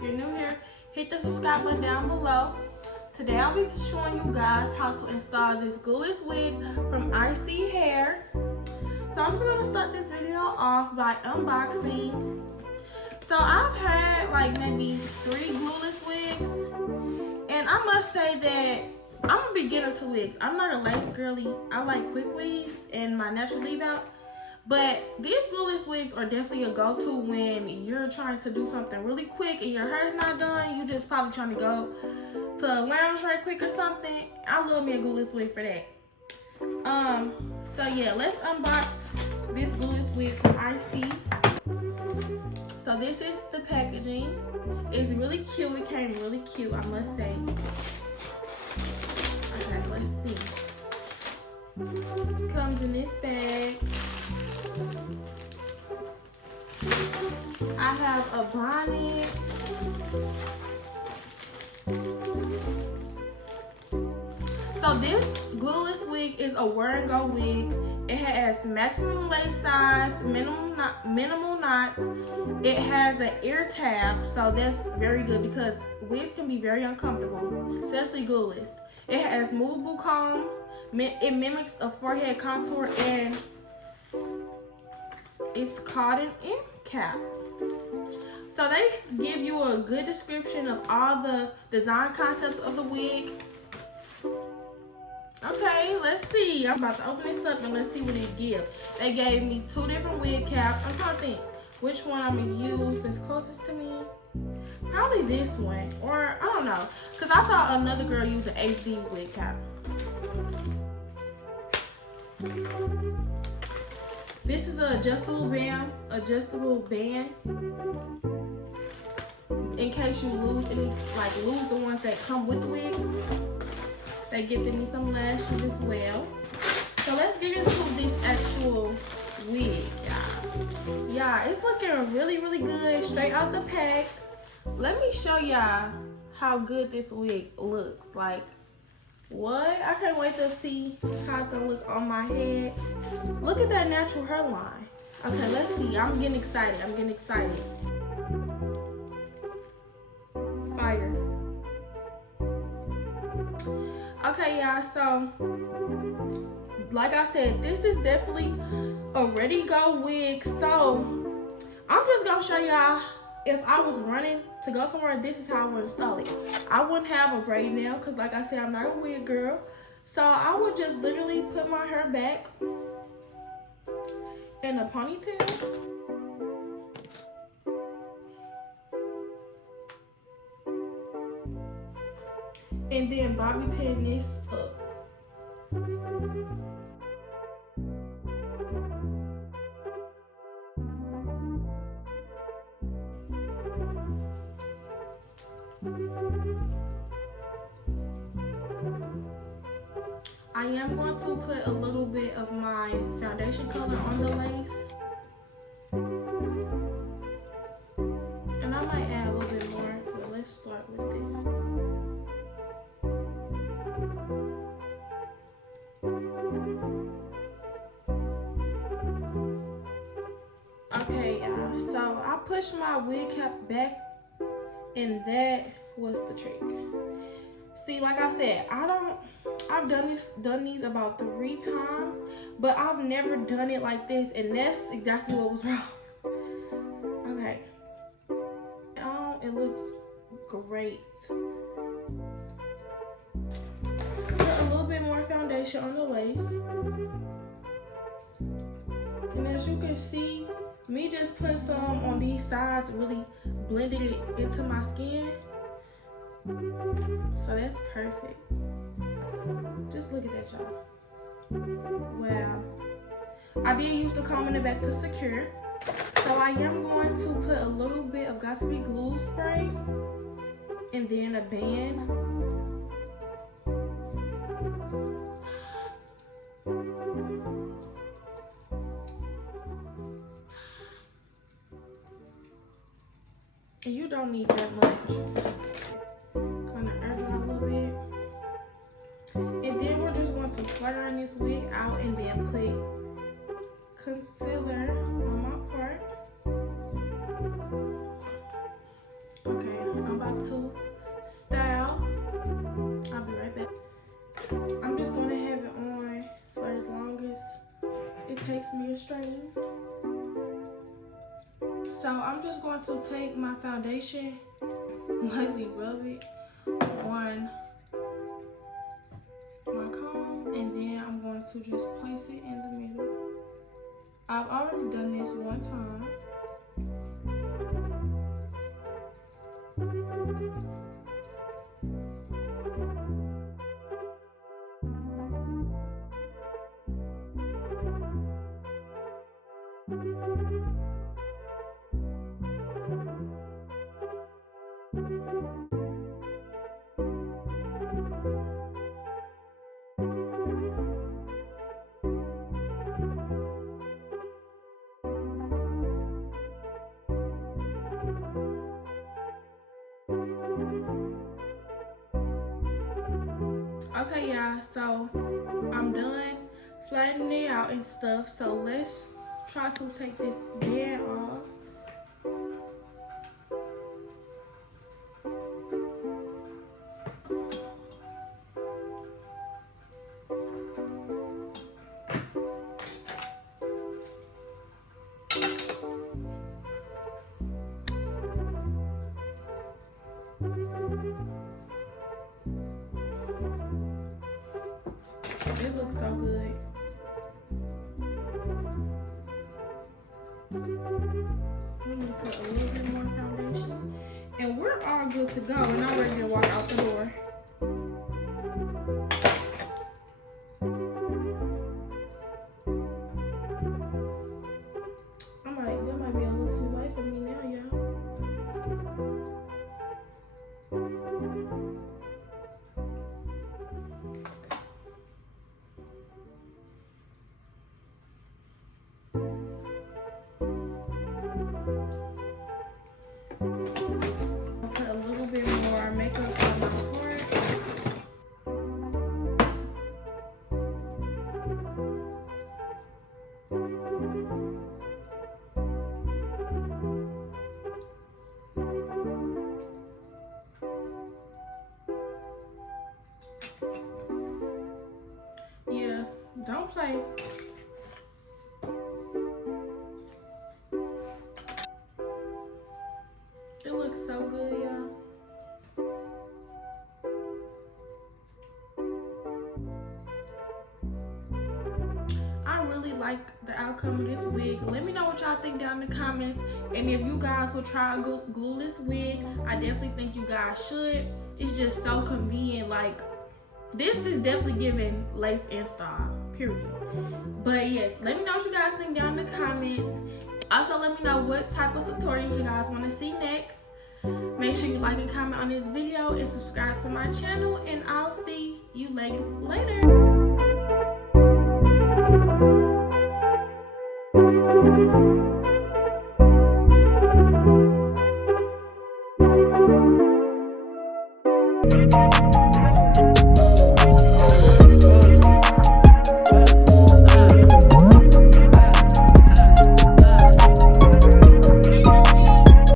If you're new here, hit the subscribe button down below. Today I'll be showing you guys how to install this glueless wig from ISEE Hair. So I'm just going to start this video off by unboxing. So I've had like maybe 3 glueless wigs, and I must say that I'm a beginner to wigs. I'm not a lace girly. I like quick weaves and my natural leave out. But these glueless wigs are definitely a go-to when you're trying to do something really quick and your hair's not done. You just probably trying to go to a lounge right quick or something. I love me a glueless wig for that. So yeah, let's unbox this glueless wig from ISEE. So this is the packaging. It's really cute. It came really cute, I must say. Okay, let's see. Comes in this bag. I have a bonnet. So this glueless wig is a wear and go wig. It has maximum lace size, minimal knots. It has an ear tab, so that's very good because wigs can be very uncomfortable, especially glueless. It has movable combs. It mimics a forehead contour, and it's called an MCAP. So they give you a good description of all the design concepts of the wig. Okay, let's see. I'm about to open this up and let's see what it gives. They gave me 2 different wig caps. I'm trying to think which one I'm gonna use that's closest to me. Probably this one, or I don't know, because I saw another girl use an HD wig cap. This is an adjustable band. In case you lose any, like lose the ones that come with the wig. They gifted me some lashes as well. So let's get into this actual wig, y'all. Yeah, it's looking really, really good straight out the pack. Let me show y'all how good this wig looks. Like, what? I can't wait to see how it's gonna look on my head. Look at that natural hairline. Okay, let's see. I'm getting excited. Fire. Okay, y'all, so like I said, this is definitely a ready go wig. So I'm just gonna show y'all, if I was running to go somewhere, this is how I would install it. I wouldn't have a braid nail because like I said, I'm not a wig girl. So I would just literally put my hair back in a ponytail. And then bobby pin this up. I am going to put a little bit of my foundation color on the lace. And I might add a little bit more, but let's start with this. Okay, y'all, so I pushed my wig cap back, and that was the trick. See, like I said, I've done these about 3 times, but I've never done it like this, and that's exactly what was wrong. Okay. Oh, it looks great. Put a little bit more foundation on the lace. And as you can see, me just put some on these sides really blended it into my skin. So that's perfect. Just look at that, y'all. Wow. I did use the comb in the back to secure. So I am going to put a little bit of Gossipy glue spray and then a band. And you don't need that much. Kind of air dry a little bit. And then we're just going to flatten this wig out and then put concealer on my part. Okay. I'm about to style. I'll be right back. I'm just gonna have it on for as long as it takes me to straighten. So I'm just going to take my foundation, lightly rub it on my comb, and then I'm going to just place it in the middle. I've already done this one time. Okay, y'all, so I'm done flattening it out and stuff. So let's try to take this band off. It looks so good. I'm gonna put a little bit more foundation. And we're all good to go. And I'm ready to walk out the door. That might be a little too light for me now, y'all. Yeah, don't play. It looks so good, y'all. I really like the outcome of this wig. Let me know what y'all think down in the comments. And if you guys will try a glueless wig, I definitely think you guys should. It's just so convenient. Like, this is definitely giving lace and style, period. But yes, let me know what you guys think down in the comments. Also, let me know what type of tutorials you guys want to see next. Make sure you like and comment on this video and subscribe to my channel. And I'll see you ladies later.